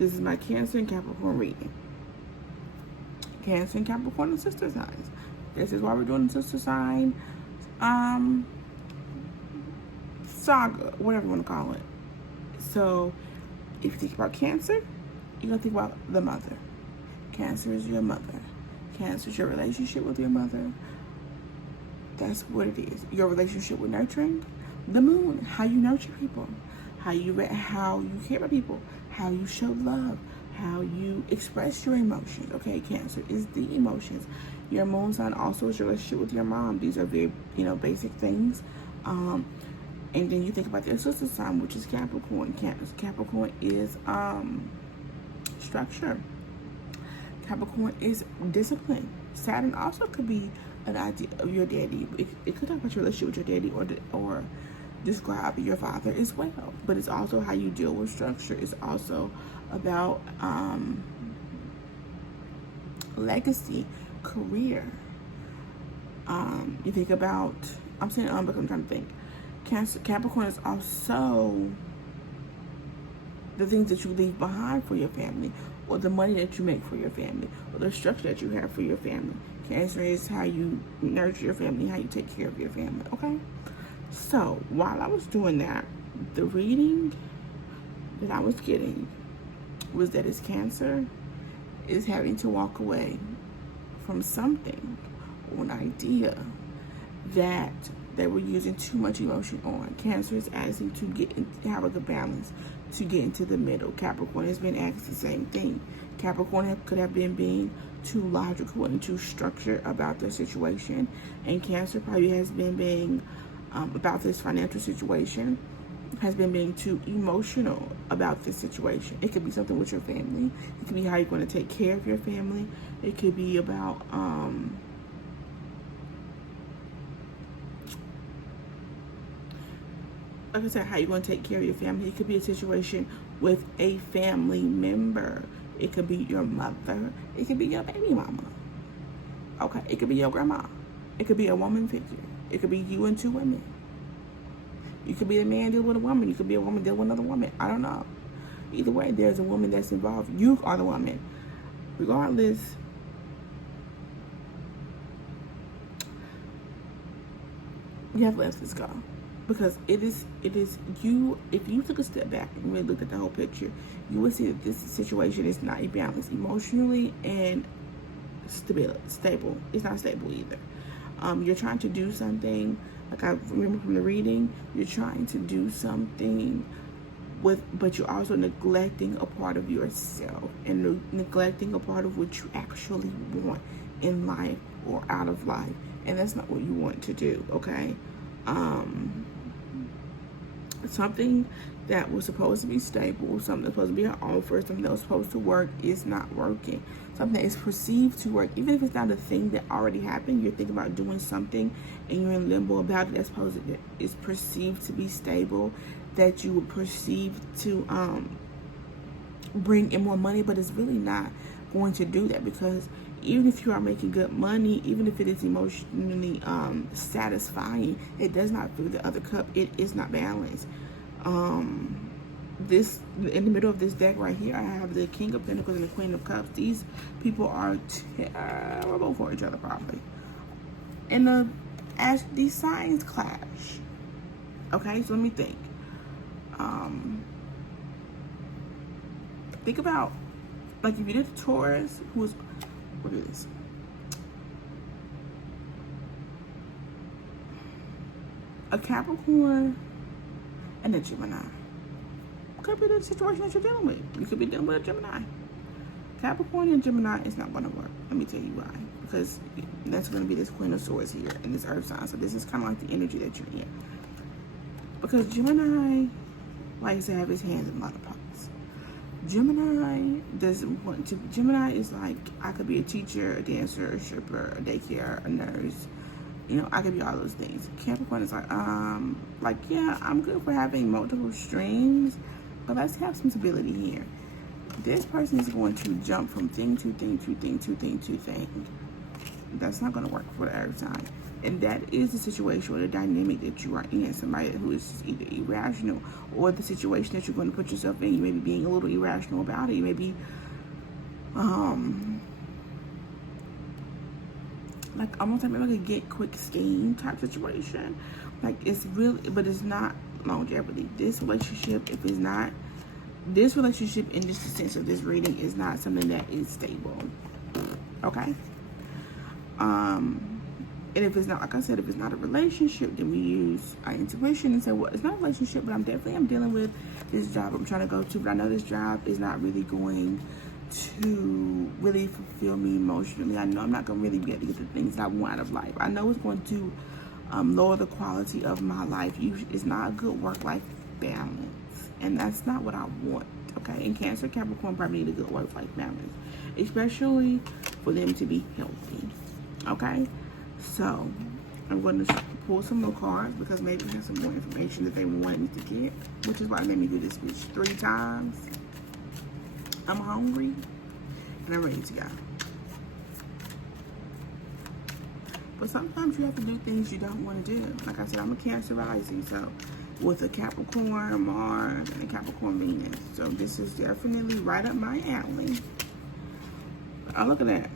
This is my Cancer and Capricorn reading. Cancer and Capricorn and sister signs. This is why we're doing the sister sign saga, whatever you want to call it. So if you think about Cancer, you're gonna think about the mother. Cancer is your mother. Cancer is your relationship with your mother. That's what it is. Your relationship with nurturing. The moon, how you nurture people, how you care about people, how you show love, how you express your emotions. Okay, Cancer is the emotions. Your moon sign also is your relationship with your mom. These are very, basic things. And then you think about your sister sign, which is Capricorn. Capricorn is structure. Capricorn is discipline. Saturn also could be an idea of your daddy. It could talk about your relationship with your daddy or describe your father as well. But it's also how you deal with structure. It's also about legacy, career. You think about, I'm saying but I'm trying to think. Capricorn is also the things that you leave behind for your family, or the money that you make for your family, or the structure that you have for your family. Cancer is how you nurture your family, how you take care of your family, okay? So while I was doing that, the reading that I was getting was that it's Cancer is having to walk away from something or an idea that they were using too much emotion on. Cancer is asking to have a good balance, to get into the middle. Capricorn has been asking the same thing. Capricorn could have been being too logical and too structured about their situation, and Cancer probably has been being about this financial situation, has been being too emotional about this situation. It could be something with your family. It could be how you're going to take care of your family. It could be about like I said, how you're going to take care of your family. It could be a situation with a family member. It could be your mother. It could be your baby mama. Okay, it could be your grandma. It could be a woman figure. It could be you and two women. You could be a man dealing with a woman. You could be a woman dealing with another woman. I don't know. Either way, there's a woman that's involved. You are the woman. Regardless, you have to let this go. Because it is you, if you took a step back and really looked at the whole picture, you would see that this situation is not a balance emotionally and stable. It's not stable either. You're trying to do something, like I remember from the reading, you're trying to do something but you're also neglecting a part of yourself and neglecting a part of what you actually want in life or out of life. And that's not what you want to do, okay? Something that was supposed to be stable, something that's supposed to be an offer, something that was supposed to work is not working. Something that is perceived to work, even if it's not a thing that already happened, you're thinking about doing something and you're in limbo about it, that's supposed to is perceived to be stable, that you would perceive to bring in more money, but it's really not going to do that, because even if you are making good money, even if it is emotionally satisfying, it does not fill the other cup. It is not balanced. This, in the middle of this deck right here, I have the King of Pentacles and the Queen of Cups. These people are terrible for each other, probably. And as these signs clash. Okay, so let me think. Think about, like, if you did the Taurus, who's, what is this? A Capricorn and a Gemini. Could be the situation that you're dealing with. You could be dealing with a Gemini. Capricorn and Gemini is not going to work. Let me tell you why. Because that's going to be this Queen of Swords here in this Earth sign. So this is kind of like the energy that you're in. Because Gemini likes to have his hands in a lot of pots. Gemini doesn't want to. Gemini is like, I could be a teacher, a dancer, a stripper, a daycare, a nurse. You know, I could be all those things. Capricorn is like, yeah, I'm good for having multiple streams, but let's have some stability here. This person is going to jump from thing to thing to thing to thing to thing. That's not going to work for the Earth sign. And that is the situation or the dynamic that you are in. Somebody who is either irrational, or the situation that you're going to put yourself in. You may be being a little irrational about it. You may be like almost like a get quick scheme type situation. Like it's really, but it's not longevity. This relationship, if it's not, this relationship in just the sense of this reading is not something that is stable. Okay. And if it's not, like I said, if it's not a relationship, then we use our intuition and say, well, it's not a relationship, but I'm dealing with this job I'm trying to go to, but I know this job is not really going to really fulfill me emotionally. I know I'm not going to really be able to get the things I want out of life. I know it's going to lower the quality of my life. It's not a good work-life balance, and that's not what I want. Okay, and Cancer, Capricorn probably need a good work-life balance, especially for them to be healthy. Okay, so I'm going to pull some more cards because maybe it has some more information that they want me to get, which is why I made me do this speech 3 times. I'm hungry and I'm ready to go. But sometimes you have to do things you don't want to do. Like I said, I'm a Cancer rising, so with a Capricorn Mars and a Capricorn Venus. So this is definitely right up my alley. Oh, look at that.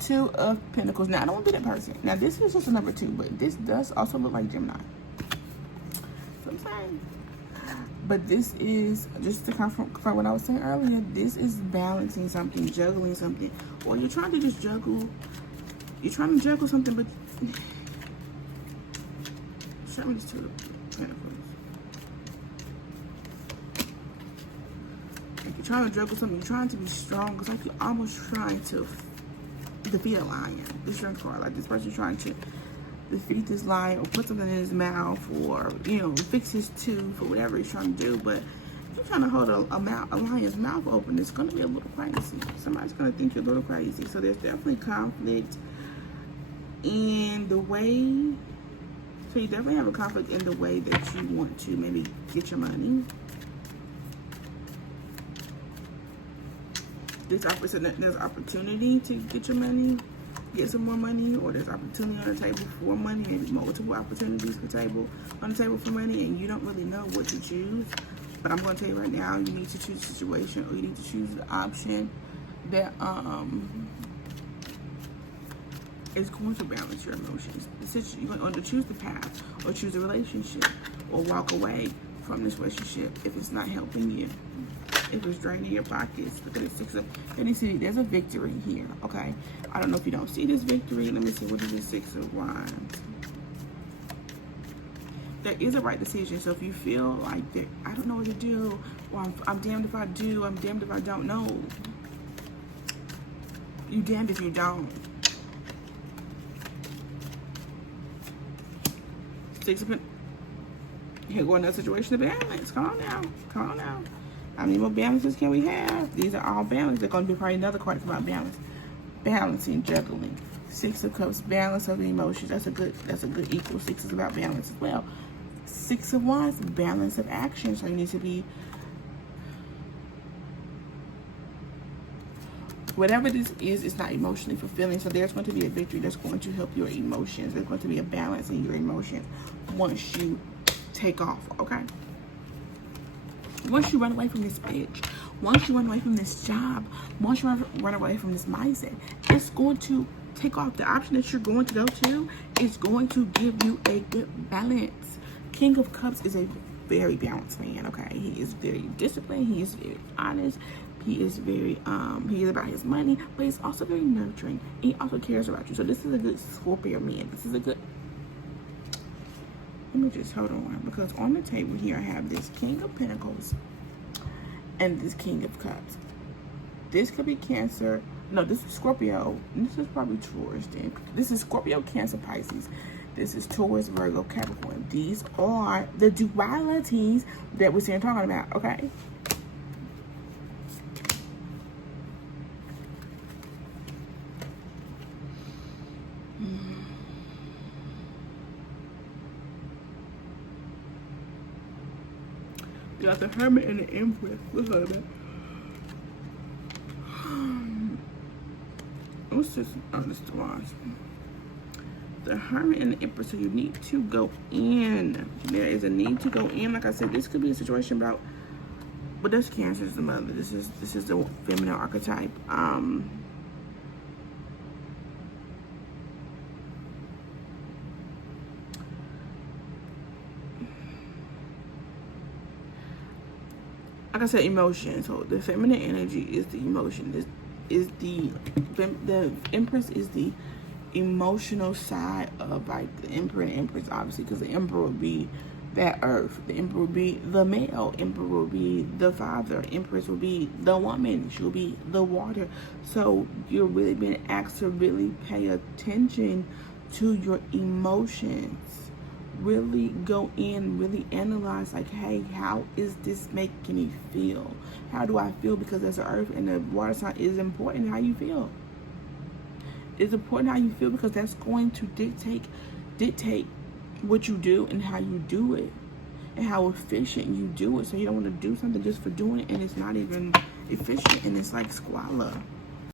2 of Pentacles. Now, I don't want to be that person. Now, this is just a number 2, but this does also look like Gemini. So I'm saying. But this is, just to confirm what I was saying earlier, this is balancing something, juggling something. Or you're trying to just juggle. You're trying to juggle something, but... Show me this 2 of Pentacles. Like you're trying to juggle something. You're trying to be strong. It's like you're almost trying to defeat a lion. The strength card. Like this person trying to defeat this lion or put something in his mouth, or fix his tooth or whatever he's trying to do. But if you're trying to hold a lion's mouth open, it's going to be a little crazy. Somebody's going to think you're a little crazy. So there's definitely conflict in the way. So you definitely have a conflict in the way that you want to maybe get your money. There's opportunity to get your money, get some more money, or there's opportunity on the table for money, maybe multiple opportunities on the table for money, and you don't really know what to choose. But I'm going to tell you right now, you need to choose a situation, or you need to choose the option that is going to balance your emotions. You're going to choose the path, or choose a relationship, or walk away from this relationship if it's not helping you. If it's draining your pockets. Look at the 6 of, let me see, there's a victory here, okay? I don't know if you don't see this victory. Let me see, what is the 6 of Wands? There is a right decision. So if you feel like I don't know what to do, or I'm damned if I do, I'm damned if I don't know. You damned if you don't. 6 of Pentacles. Here go another situation to balance. Come on now. Come on now. How many more balances can we have? These are all balanced. They're going to be probably another card about balance. Balancing, juggling. 6 of Cups, balance of the emotions. That's a good equal. 6 is about balance as well. 6 of Wands, balance of action. So you need to be, whatever this is, it's not emotionally fulfilling. So there's going to be a victory that's going to help your emotions. There's going to be a balance in your emotions once you take off, okay? Once you run away from this bitch, once you run away from this job, once you run away from this mindset, it's going to take off. The option that you're going to go to is going to give you a good balance. King of Cups is a very balanced man, okay? He is very disciplined. He is very honest. He is very, he is about his money, but he's also very nurturing. He also cares about you. So this is a good Scorpio man. This is a good, let me just hold on, because on the table here I have this King of Pentacles and this King of Cups. This could be Cancer. No, this is Scorpio. This is probably Taurus then. This is Scorpio, Cancer, Pisces. This is Taurus, Virgo, Capricorn. These are the dualities that we're talking about, okay? You got the Hermit and the Empress. Look at that. What's this? Oh, this is the Wands. The Hermit and the Empress. So you need to go in. There is a need to go in. Like I said, this could be a situation about, but that's Cancer is the mother. This is the feminine archetype. Like I said, emotion. So the feminine energy is the emotion. This is the Empress is the emotional side of like the Emperor and Empress, obviously, because the Emperor would be that earth. The Emperor would be the male. Emperor would be the father. Empress would be the woman. She'll be the water. So you're really being asked to really pay attention to your emotions. Really go in, really analyze, like, hey, how is this making me feel? How do I feel? Because as an earth and the water sign, is important how you feel. It's important how you feel, because that's going to dictate what you do and how you do it and how efficient you do it. So you don't want to do something just for doing it and it's not even efficient and it's like squalor.